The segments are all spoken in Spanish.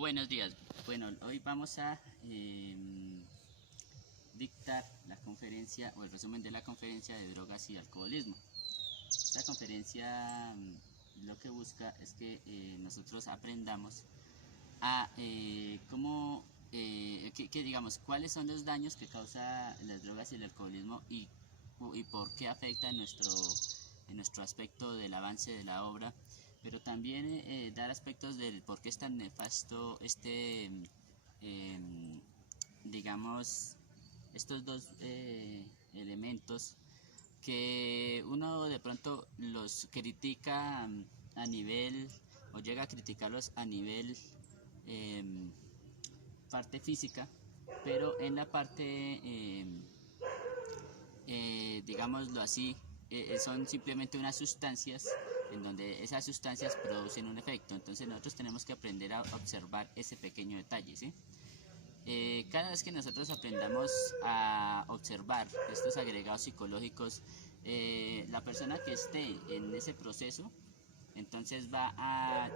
Buenos días. Bueno, hoy vamos a dictar la conferencia o el resumen de la conferencia de drogas y alcoholismo. Esta conferencia lo que busca es que nosotros aprendamos a digamos, cuáles son los daños que causa las drogas y el alcoholismo y por qué afecta en nuestro aspecto del avance de la obra, pero también dar aspectos del por qué es tan nefasto digamos, estos dos elementos que uno de pronto los critica a nivel, o llega a criticarlos a nivel parte física, pero en la parte, digámoslo así, son simplemente unas sustancias en donde esas sustancias producen un efecto. Entonces nosotros tenemos que aprender a observar ese pequeño detalle, ¿sí? Cada vez que nosotros aprendamos a observar estos agregados psicológicos, la persona que esté en ese proceso, entonces va a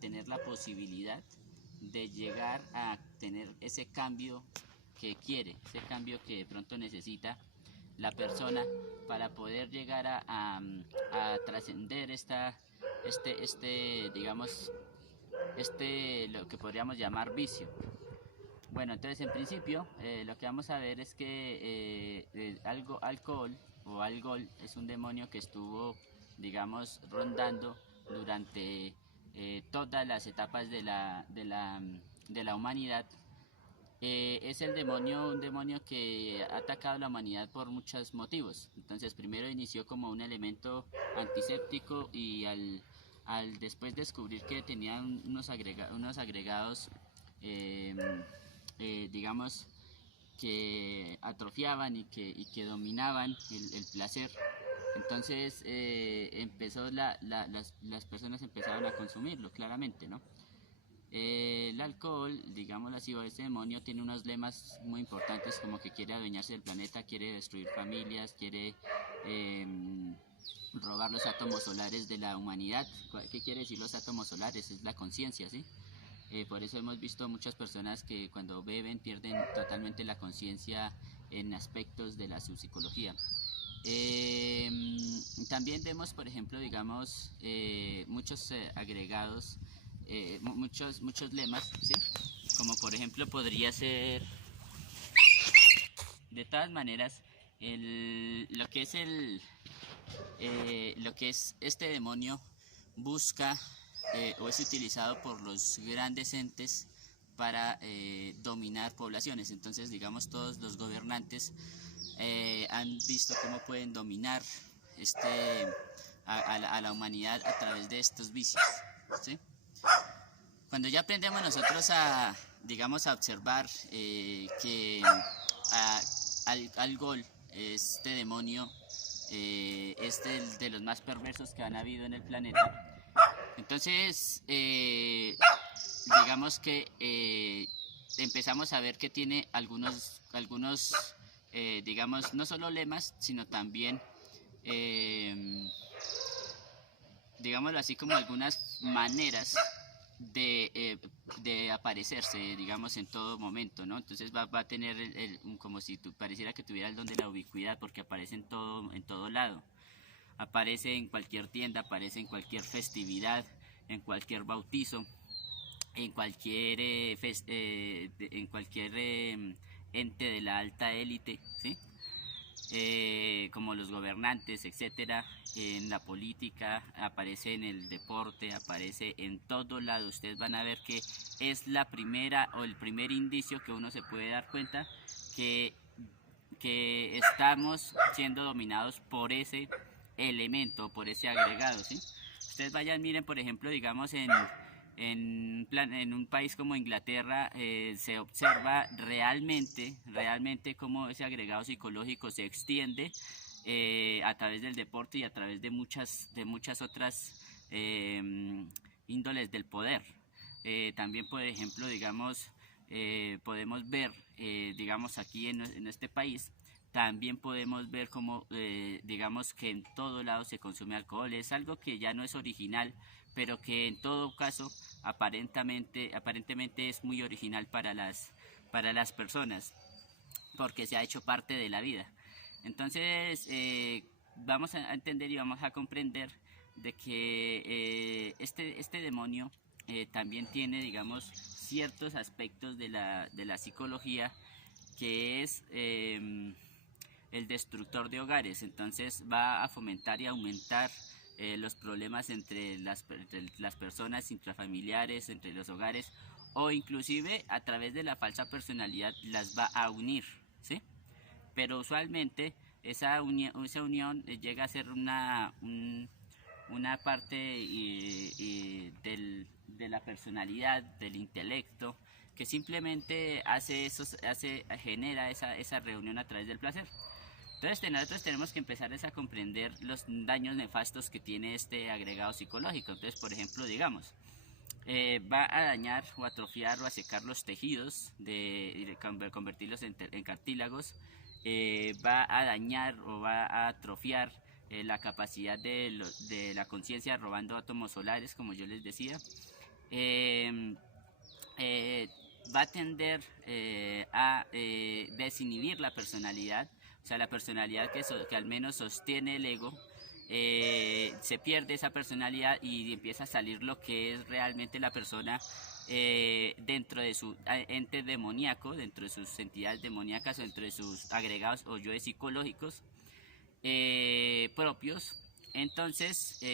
tener la posibilidad de llegar a tener ese cambio que quiere, ese cambio que de pronto necesita la persona para poder llegar a trascender digamos, lo que podríamos llamar vicio. Bueno, entonces en principio lo que vamos a ver es que alcohol o alcohol es un demonio que estuvo, digamos, rondando durante todas las etapas de la humanidad. Es un demonio que ha atacado a la humanidad por muchos motivos. Entonces primero inició como un elemento antiséptico y al después descubrir que tenía unos agregados eh, digamos, que atrofiaban y que dominaban el placer. Entonces las personas empezaron a consumirlo, claramente, ¿no? El alcohol, digámoslo así, o este demonio tiene unos lemas muy importantes, como que quiere adueñarse del planeta, quiere destruir familias, quiere robar los átomos solares de la humanidad. ¿Qué quiere decir los átomos solares? Es la conciencia, ¿sí? Por eso hemos visto muchas personas que cuando beben pierden totalmente la conciencia en aspectos de la subpsicología. También vemos, por ejemplo, digamos, muchos agregados, muchos lemas, ¿sí? Como por ejemplo podría ser, de todas maneras, lo que es este demonio busca o es utilizado por los grandes entes para dominar poblaciones. Entonces, digamos, todos los gobernantes han visto cómo pueden dominar a la humanidad a través de estos vicios, ¿sí? Cuando ya aprendemos nosotros digamos, a observar que alcohol, este demonio, es de los más perversos que han habido en el planeta, entonces digamos que empezamos a ver que tiene algunos digamos, no solo lemas, sino también, digámoslo así, como algunas maneras de aparecerse, digamos, en todo momento, ¿no? Entonces va a tener como si pareciera que tuviera el don de la ubicuidad, porque aparece en todo lado. Aparece en cualquier tienda, aparece en cualquier festividad, en cualquier bautizo, en cualquier ente de la alta élite, ¿sí? Como los gobernantes, etcétera, en la política, aparece en el deporte, aparece en todo lado. Ustedes van a ver que es la primera o el primer indicio que uno se puede dar cuenta que estamos siendo dominados por ese elemento, por ese agregado, ¿sí? Ustedes vayan, miren, por ejemplo, digamos, en un país como Inglaterra, se observa realmente cómo ese agregado psicológico se extiende a través del deporte y a través de muchas otras índoles del poder. También, por ejemplo, digamos, podemos ver, digamos, aquí en este país, también podemos ver como, digamos, que en todo lado se consume alcohol. Es algo que ya no es original, pero que en todo caso aparentemente es muy original para las personas, porque se ha hecho parte de la vida. Entonces, vamos a entender y vamos a comprender de que este demonio también tiene, digamos, ciertos aspectos de la psicología, que es el destructor de hogares. Entonces va a fomentar y aumentar los problemas entre las personas intrafamiliares, entre los hogares, o inclusive a través de la falsa personalidad las va a unir, ¿sí? Pero usualmente esa unión llega a ser una parte de la personalidad, del intelecto, que simplemente genera esa reunión a través del placer. Entonces nosotros tenemos que empezar a comprender los daños nefastos que tiene este agregado psicológico. Entonces, por ejemplo, digamos, va a dañar o atrofiar o a secar los tejidos, convertirlos en cartílagos, va a dañar o va a atrofiar la capacidad de la conciencia, robando átomos solares, como yo les decía. Va a tender a desinhibir la personalidad, o sea, la personalidad que al menos sostiene el ego. Se pierde esa personalidad y empieza a salir lo que es realmente la persona dentro de su ente demoníaco, dentro de sus entidades demoníacas o dentro de sus agregados o yoes psicológicos propios. Entonces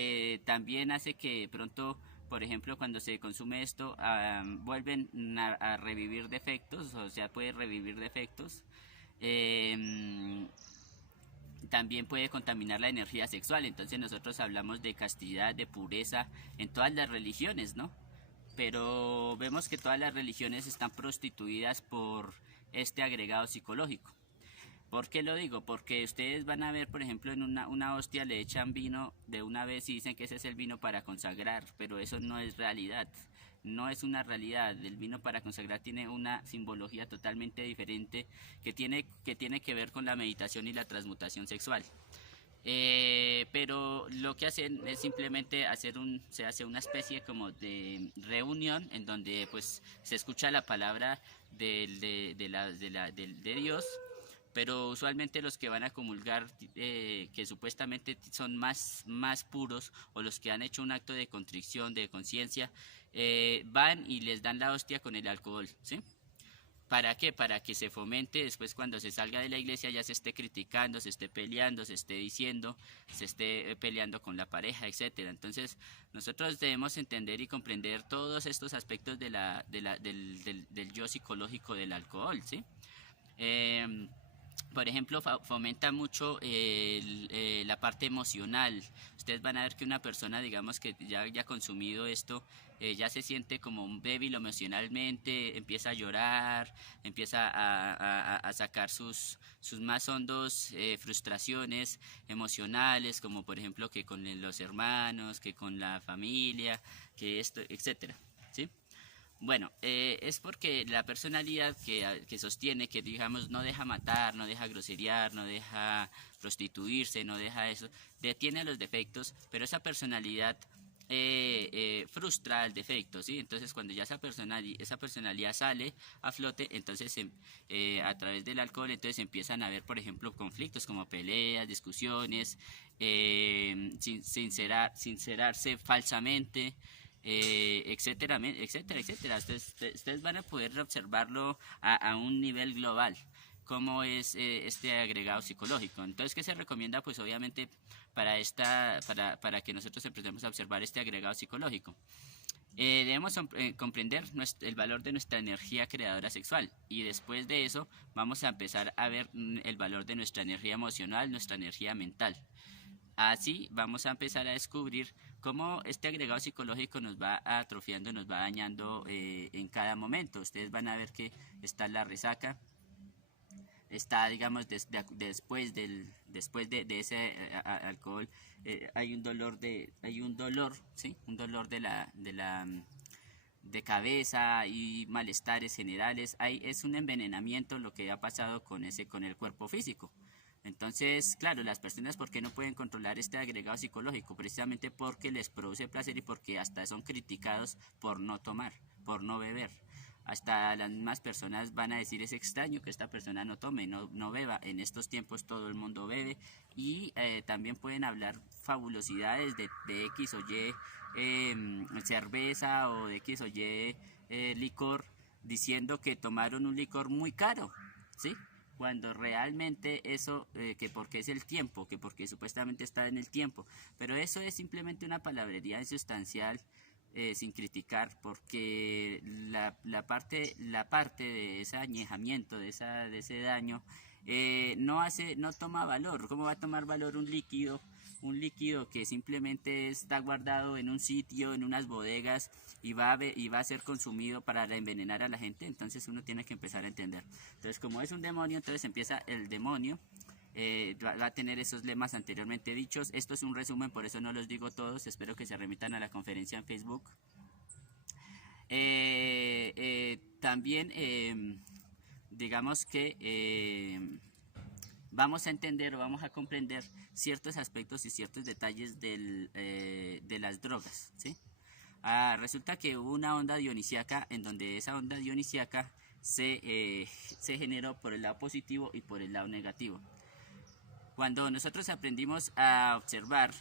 también hace que pronto, por ejemplo, cuando se consume esto, vuelven a revivir defectos, o sea, puede revivir defectos. También puede contaminar la energía sexual. Entonces nosotros hablamos de castidad, de pureza en todas las religiones, ¿no? Pero vemos que todas las religiones están prostituidas por este agregado psicológico. ¿Por qué lo digo? Porque ustedes van a ver, por ejemplo, en una hostia le echan vino de una vez y dicen que ese es el vino para consagrar, pero eso no es realidad, no es una realidad. El vino para consagrar tiene una simbología totalmente diferente que tiene que ver con la meditación y la transmutación sexual. Pero lo que hacen es simplemente se hace una especie como de reunión en donde pues se escucha la palabra de Dios, pero usualmente los que van a comulgar, que supuestamente son más puros, o los que han hecho un acto de contrición, de conciencia, van y les dan la hostia con el alcohol, ¿sí? ¿Para qué? Para que se fomente después, cuando se salga de la iglesia, ya se esté criticando, se esté peleando, se esté diciendo, se esté peleando con la pareja, etcétera. Entonces nosotros debemos entender y comprender todos estos aspectos del yo psicológico del alcohol, ¿sí? Por ejemplo, fomenta mucho la parte emocional. Ustedes van a ver que una persona, digamos, que ya haya consumido esto, ya se siente como débil emocionalmente, empieza a llorar, empieza a sacar sus más hondos frustraciones emocionales, como por ejemplo que con los hermanos, que con la familia, que esto, etcétera, ¿sí? Bueno, es porque la personalidad que sostiene, que digamos no deja matar, no deja groseríar, no deja prostituirse, no deja eso, detiene los defectos, pero esa personalidad frustra el defecto, ¿sí? Entonces cuando ya esa personalidad sale a flote, entonces a través del alcohol entonces empiezan a haber, por ejemplo, conflictos como peleas, discusiones, sincerarse falsamente, etcétera, etcétera, etcétera. Ustedes van a poder observarlo a un nivel global, cómo es este agregado psicológico. Entonces, ¿qué se recomienda? Pues obviamente para que nosotros empecemos a observar este agregado psicológico. Debemos comprender el valor de nuestra energía creadora sexual, y después de eso vamos a empezar a ver el valor de nuestra energía emocional, nuestra energía mental. Así vamos a empezar a descubrir cómo este agregado psicológico nos va atrofiando, nos va dañando en cada momento. Ustedes van a ver que está la resaca, está, digamos, después de ese alcohol, hay un dolor, ¿sí? Un dolor de cabeza y malestares generales. Es un envenenamiento lo que ha pasado con el cuerpo físico. Entonces, claro, las personas, ¿por qué no pueden controlar este agregado psicológico? Precisamente porque les produce placer y porque hasta son criticados por no tomar, por no beber. Hasta las mismas personas van a decir, es extraño que esta persona no tome, no beba. En estos tiempos todo el mundo bebe y también pueden hablar fabulosidades de X o Y cerveza o de X o Y licor, diciendo que tomaron un licor muy caro, ¿sí? Cuando realmente eso, que porque es el tiempo, que porque supuestamente está en el tiempo, pero eso es simplemente una palabrería insustancial, sin criticar, porque la parte de ese añejamiento, de ese daño, no toma valor. ¿Cómo va a tomar valor un líquido? Un líquido que simplemente está guardado en un sitio, en unas bodegas, y va a ser consumido para envenenar a la gente. Entonces uno tiene que empezar a entender. Entonces, como es un demonio, entonces empieza el demonio. Va a tener esos lemas anteriormente dichos. Esto es un resumen, por eso no los digo todos. Espero que se remitan a la conferencia en Facebook. También digamos que vamos a entender o vamos a comprender ciertos aspectos y ciertos detalles de las drogas, ¿sí? Resulta que hubo una onda dionisíaca en donde esa onda dionisíaca se generó por el lado positivo y por el lado negativo. Cuando nosotros aprendimos a observar,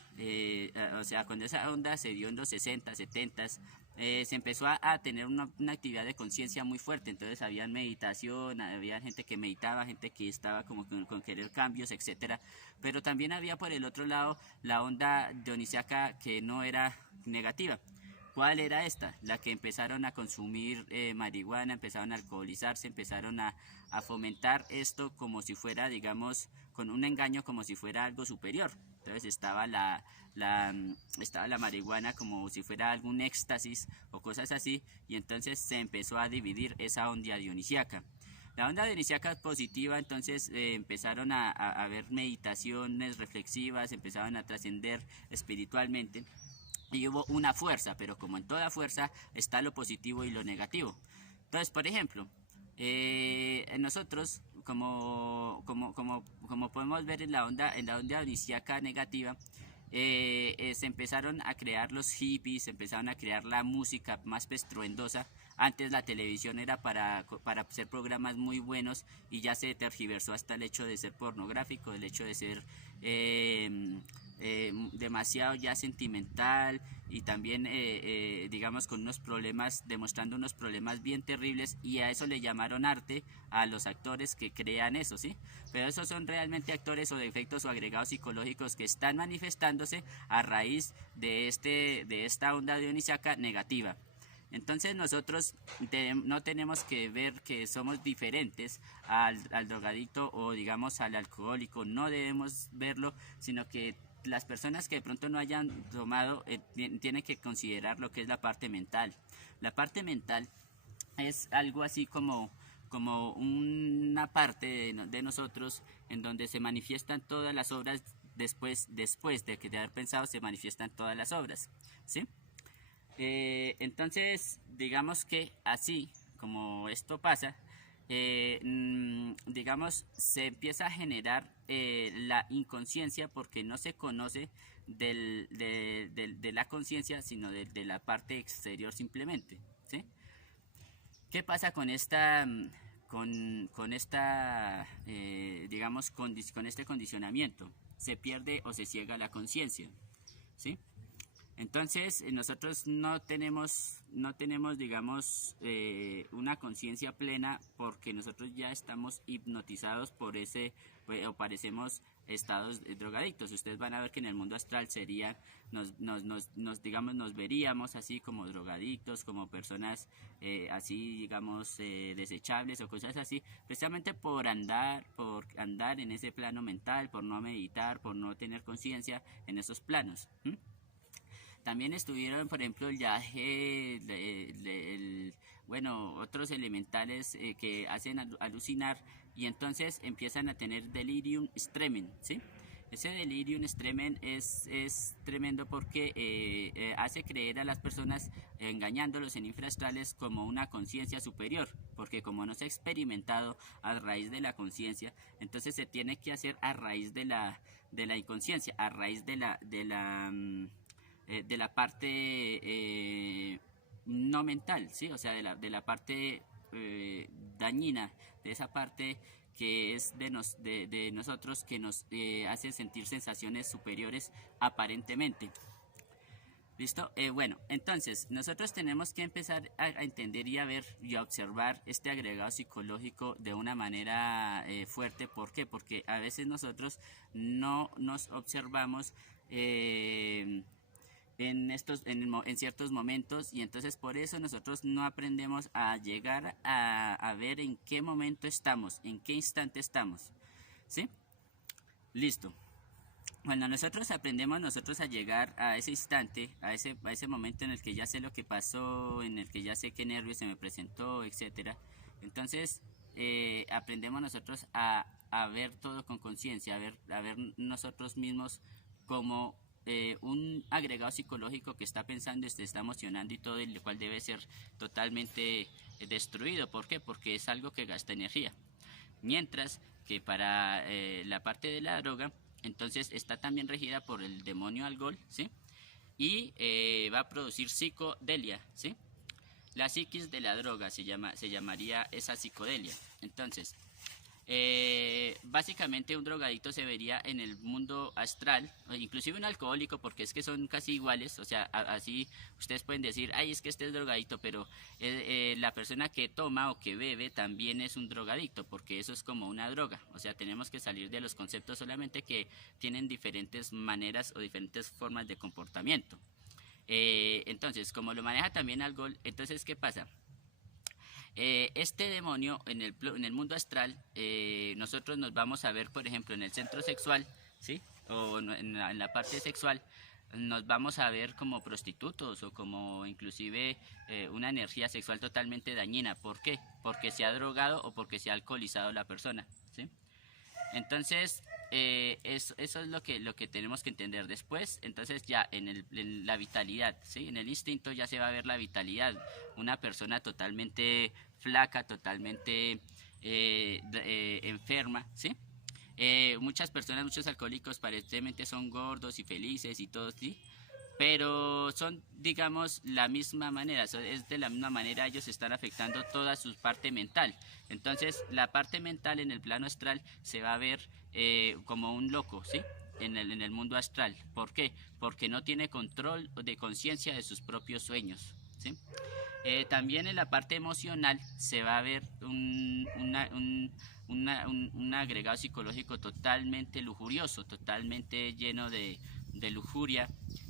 o sea, cuando esa onda se dio en los 60, 70, se empezó a tener una actividad de conciencia muy fuerte. Entonces había meditación, había gente que meditaba, gente que estaba como con querer cambios, etcétera. Pero también había por el otro lado la onda dionisíaca que no era negativa. ¿Cuál era esta? La que empezaron a consumir marihuana, empezaron a alcoholizarse, empezaron a fomentar esto como si fuera, digamos, con un engaño, como si fuera algo superior. Entonces estaba estaba la marihuana como si fuera algún éxtasis o cosas así, y entonces se empezó a dividir esa onda dionisíaca. La onda dionisíaca positiva, entonces empezaron a ver meditaciones reflexivas, empezaron a trascender espiritualmente. Y hubo una fuerza, pero como en toda fuerza está lo positivo y lo negativo. Entonces, por ejemplo, nosotros, como podemos ver en la onda dionisíaca negativa, se empezaron a crear los hippies, se empezaron a crear la música más estruendosa. Antes la televisión era para hacer programas muy buenos y ya se tergiversó hasta el hecho de ser pornográfico, el hecho de ser demasiado ya sentimental y también digamos con unos problemas, demostrando unos problemas bien terribles, y a eso le llamaron arte a los actores que crean eso, ¿sí? Pero esos son realmente actores o defectos o agregados psicológicos que están manifestándose a raíz de esta onda dionisíaca negativa. Entonces nosotros no tenemos que ver que somos diferentes al drogadicto o digamos al alcohólico, no debemos verlo, sino que las personas que de pronto no hayan tomado tienen que considerar lo que es la parte mental. La parte mental es algo así como una parte de nosotros en donde se manifiestan todas las obras después de que de haber pensado se manifiestan todas las obras, ¿sí? Entonces, digamos que así como esto pasa, digamos, se empieza a generar la inconsciencia porque no se conoce de la conciencia, sino de la parte exterior simplemente, ¿sí? ¿Qué pasa con esta, digamos, con este condicionamiento? Se pierde o se ciega la conciencia, ¿sí? Entonces nosotros no tenemos digamos una conciencia plena porque nosotros ya estamos hipnotizados por o parecemos estados drogadictos. Ustedes van a ver que en el mundo astral sería, nos veríamos así como drogadictos, como personas así digamos desechables o cosas así, precisamente por andar en ese plano mental, por no meditar, por no tener conciencia en esos planos. También estuvieron, por ejemplo, el viaje, bueno, otros elementales que hacen alucinar y entonces empiezan a tener delirium tremens, ¿sí? Ese delirium tremens es tremendo porque hace creer a las personas, engañándolos en infraestrales, como una conciencia superior, porque como no se ha experimentado a raíz de la conciencia, entonces se tiene que hacer a raíz de la inconsciencia, a raíz de la parte no mental, ¿sí? O sea, de la parte dañina, de esa parte que es de nosotros, que nos hace sentir sensaciones superiores aparentemente. ¿Listo? Bueno, entonces nosotros tenemos que empezar a entender y a ver y a observar este agregado psicológico de una manera fuerte. ¿Por qué? Porque a veces nosotros no nos observamos en ciertos momentos, y entonces por eso nosotros no aprendemos a llegar a ver en qué momento estamos, en qué instante estamos. ¿Sí? Listo. Cuando nosotros aprendemos a llegar a ese instante, a ese momento en el que ya sé lo que pasó, en el que ya sé qué nervio se me presentó, etcétera, entonces aprendemos nosotros a ver todo con conciencia, a ver nosotros mismos como un agregado psicológico que está pensando, se está emocionando y todo, el cual debe ser totalmente destruido. ¿Por qué? Porque es algo que gasta energía. Mientras que para la parte de la droga, entonces está también regida por el demonio alcohol, ¿sí? Y va a producir psicodelia, ¿sí? La psiquis de la droga se llamaría esa psicodelia. Entonces, básicamente un drogadicto se vería en el mundo astral, inclusive un alcohólico, porque es que son casi iguales. O sea, así ustedes pueden decir, ay, es que este es drogadicto, pero la persona que toma o que bebe también es un drogadicto, porque eso es como una droga. O sea, tenemos que salir de los conceptos, solamente que tienen diferentes maneras o diferentes formas de comportamiento. Entonces, como lo maneja también alcohol, entonces, ¿qué pasa? Este demonio en el mundo astral, nosotros nos vamos a ver, por ejemplo, en el centro sexual, ¿sí? O en la parte sexual, nos vamos a ver como prostitutos, o como inclusive una energía sexual totalmente dañina. ¿Por qué? Porque se ha drogado o porque se ha alcoholizado la persona, ¿sí? Entonces, eso es lo que tenemos que entender después. Entonces ya en la vitalidad, ¿sí? En el instinto ya se va a ver la vitalidad. Una persona totalmente flaca, totalmente enferma, ¿sí? Muchas personas, muchos alcohólicos aparentemente son gordos y felices y todo, ¿sí? Pero son, digamos, la misma manera, es de la misma manera, ellos están afectando toda su parte mental. Entonces, la parte mental en el plano astral se va a ver como un loco, ¿sí? En el mundo astral. ¿Por qué? Porque no tiene control de conciencia de sus propios sueños, ¿sí? También en la parte emocional se va a ver un agregado psicológico totalmente lujurioso, totalmente lleno de lujuria,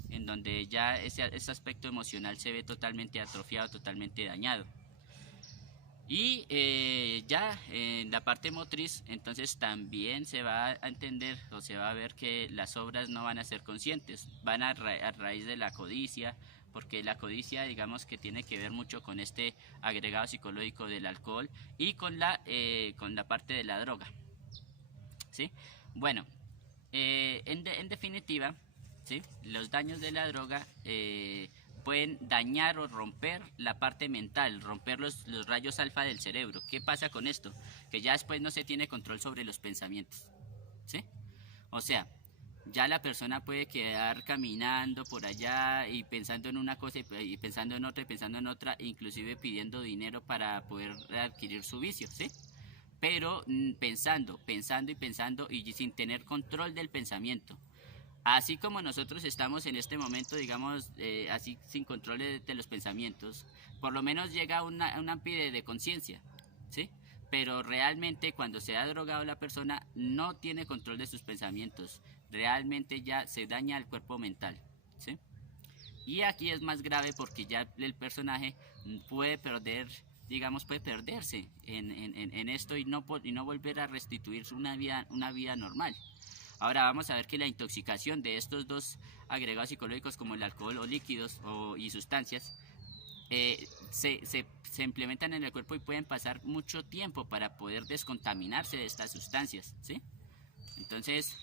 en donde ya ese aspecto emocional se ve totalmente atrofiado, totalmente dañado. Y ya en la parte motriz, entonces también se va a entender, o se va a ver que las obras no van a ser conscientes, van a raíz de la codicia, porque la codicia, digamos, que tiene que ver mucho con este agregado psicológico del alcohol y con la parte de la droga, ¿sí? Bueno, en definitiva, ¿sí? Los daños de la droga pueden dañar o romper la parte mental, romper los rayos alfa del cerebro. ¿Qué pasa con esto? Que ya después no se tiene control sobre los pensamientos, ¿sí? O sea, ya la persona puede quedar caminando por allá y pensando en una cosa y pensando en otra y pensando en otra, inclusive pidiendo dinero para poder adquirir su vicio, ¿sí? Pero pensando y sin tener control del pensamiento. Así como nosotros estamos en este momento, digamos, así sin control de los pensamientos, por lo menos llega a un ápice de conciencia, ¿sí? Pero realmente cuando se ha drogado la persona no tiene control de sus pensamientos, realmente ya se daña el cuerpo mental, ¿sí? Y aquí es más grave porque ya el personaje puede perder, digamos, puede perderse en esto y no volver a restituir una vida normal. Ahora vamos a ver que la intoxicación de estos dos agregados psicológicos, como el alcohol o líquidos y sustancias, se implementan en el cuerpo y pueden pasar mucho tiempo para poder descontaminarse de estas sustancias, ¿sí? Entonces,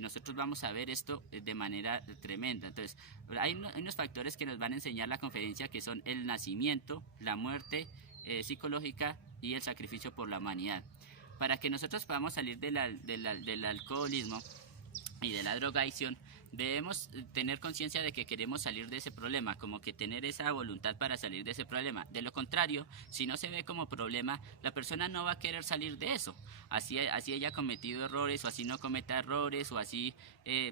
nosotros vamos a ver esto de manera tremenda. Entonces, hay unos factores que nos van a enseñar la conferencia, que son el nacimiento, la muerte psicológica y el sacrificio por la humanidad. Para que nosotros podamos salir del alcoholismo y de la drogadicción, debemos tener conciencia de que queremos salir de ese problema, como que tener esa voluntad para salir de ese problema. De lo contrario, si no se ve como problema, la persona no va a querer salir de eso. Así ella ha cometido errores, o así no cometa errores, o así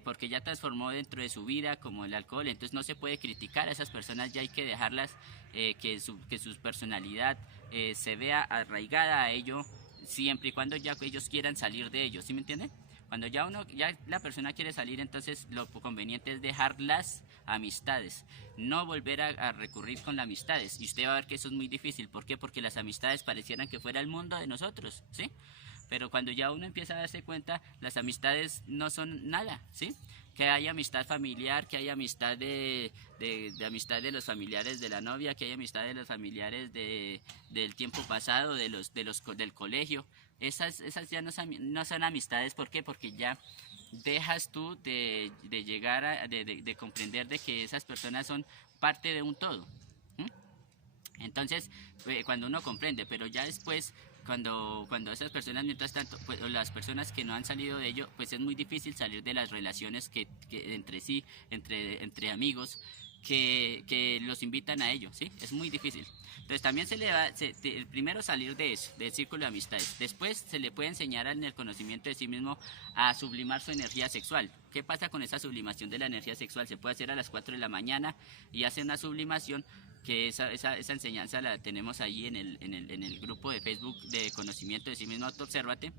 porque ya transformó dentro de su vida como el alcohol. Entonces no se puede criticar a esas personas, ya hay que dejarlas, que su personalidad se vea arraigada a ello, siempre y cuando ya ellos quieran salir de ello, ¿sí me entienden? Cuando ya la persona quiere salir, entonces lo conveniente es dejar las amistades, no volver a recurrir con las amistades. Y usted va a ver que eso es muy difícil. ¿Por qué? Porque las amistades parecieran que fuera el mundo de nosotros, ¿sí? Pero cuando ya uno empieza a darse cuenta, las amistades no son nada, ¿sí? Que hay amistad familiar, que hay amistad de amistad de los familiares de la novia, que hay amistad de los familiares del tiempo pasado, del colegio. Esas ya no son amistades. ¿Por qué? Porque ya dejas tú de llegar de comprender de que esas personas son parte de un todo. Entonces, cuando uno comprende, pero ya después, cuando esas personas, mientras tanto, pues, o las personas que no han salido de ello, pues es muy difícil salir de las relaciones que entre sí, entre amigos, que los invitan a ello, ¿sí? Es muy difícil. Entonces también primero salir de eso, del círculo de amistades. Después se le puede enseñar en el conocimiento de sí mismo a sublimar su energía sexual. ¿Qué pasa con esa sublimación de la energía sexual? Se puede hacer a las 4 de la mañana y hace una sublimación, que esa enseñanza la tenemos ahí en el grupo de Facebook de conocimiento de sí mismo, Autoobsérvate.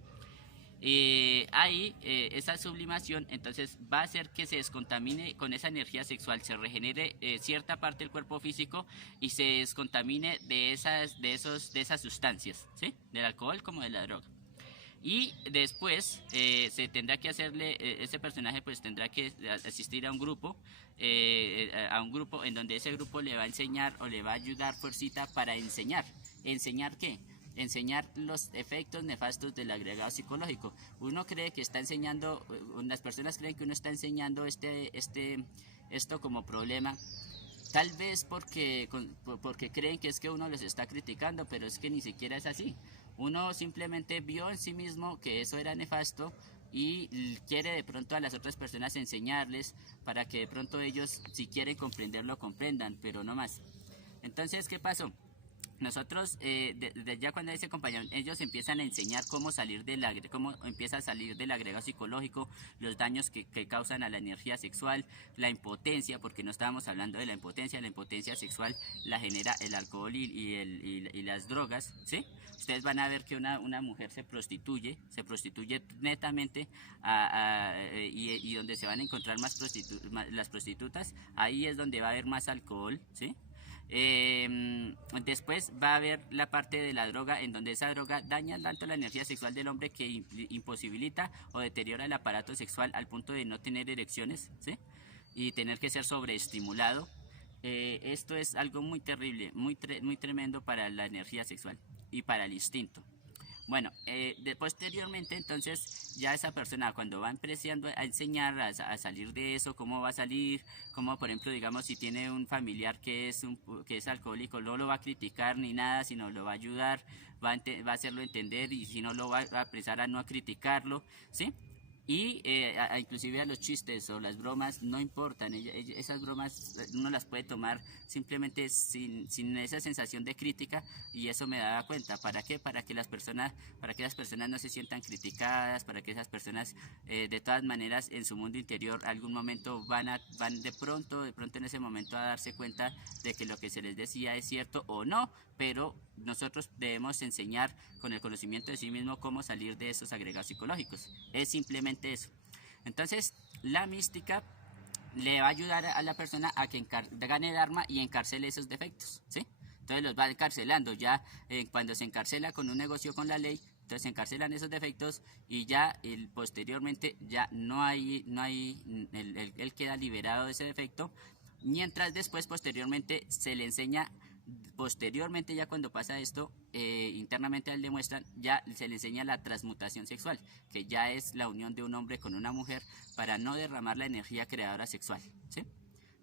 Esa sublimación entonces va a hacer que se descontamine con esa energía sexual, se regenere cierta parte del cuerpo físico y se descontamine de esas sustancias, ¿sí? Del alcohol como de la droga. Y después se tendrá que hacerle, ese personaje pues tendrá que asistir a un grupo en donde ese grupo le va a enseñar o le va a ayudar fuercita para enseñar. ¿Enseñar qué? Enseñar los efectos nefastos del agregado psicológico. Uno cree que está enseñando, las personas creen que uno está enseñando esto como problema, tal vez porque creen que es que uno les está criticando, pero es que ni siquiera es así. Uno simplemente vio en sí mismo que eso era nefasto y quiere de pronto a las otras personas enseñarles para que de pronto ellos, si quieren comprenderlo, comprendan, pero no más. Entonces, ¿qué pasó? Nosotros, ya cuando ese compañero, ellos empiezan a enseñar cómo empieza a salir del agregado psicológico, los daños que causan a la energía sexual, la impotencia, porque no estábamos hablando de la impotencia sexual la genera el alcohol y las drogas, ¿sí? Ustedes van a ver que una mujer se prostituye netamente, y donde se van a encontrar las prostitutas, ahí es donde va a haber más alcohol, ¿sí? Después va a haber la parte de la droga, en donde esa droga daña tanto la energía sexual del hombre que imposibilita o deteriora el aparato sexual al punto de no tener erecciones, ¿sí? Y tener que ser sobreestimulado. Esto es algo muy terrible, muy tremendo para la energía sexual y para el instinto. Bueno, posteriormente entonces ya esa persona, cuando va empezando a enseñar a salir de eso, cómo va a salir, como por ejemplo, digamos, si tiene un familiar que es alcohólico, no lo va a criticar ni nada, sino lo va a ayudar, va a hacerlo entender, y si no, lo va a empezar a no criticarlo, ¿sí? Y inclusive a los chistes o las bromas no importan. Esas bromas uno las puede tomar simplemente sin esa sensación de crítica, y eso me daba cuenta. ¿Para qué? Para que las personas no se sientan criticadas, para que esas personas de todas maneras en su mundo interior algún momento van de pronto en ese momento a darse cuenta de que lo que se les decía es cierto o no, pero nosotros debemos enseñar con el conocimiento de sí mismo cómo salir de esos agregados psicológicos. Es simplemente eso. Entonces, la mística le va a ayudar a la persona a que gane Dharma y encarcele esos defectos, ¿sí? Entonces los va encarcelando. Ya cuando se encarcela con un negocio con la ley, entonces se encarcelan esos defectos, y ya posteriormente ya él queda liberado de ese defecto, mientras después posteriormente se le enseña Posteriormente, ya cuando pasa esto, internamente a él demuestran, ya se le enseña la transmutación sexual, que ya es la unión de un hombre con una mujer para no derramar la energía creadora sexual, ¿sí?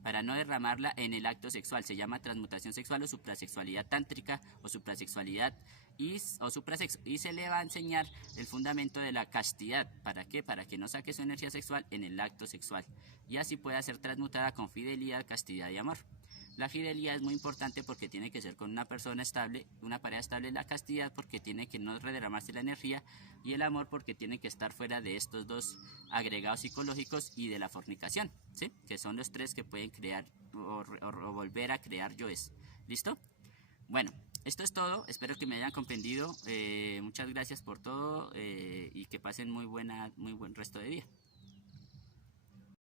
Para no derramarla en el acto sexual. Se llama transmutación sexual o suprasexualidad tántrica o suprasexualidad y se le va a enseñar el fundamento de la castidad. ¿Para qué? Para que no saque su energía sexual en el acto sexual y así pueda ser transmutada con fidelidad, castidad y amor. La fidelidad es muy importante porque tiene que ser con una persona estable, una pareja estable. La castidad porque tiene que no rederramarse la energía, y el amor porque tiene que estar fuera de estos dos agregados psicológicos y de la fornicación, ¿sí? Que son los tres que pueden crear o volver a crear yoes. ¿Listo? Bueno, esto es todo. Espero que me hayan comprendido. Muchas gracias por todo y que pasen muy buen resto de día.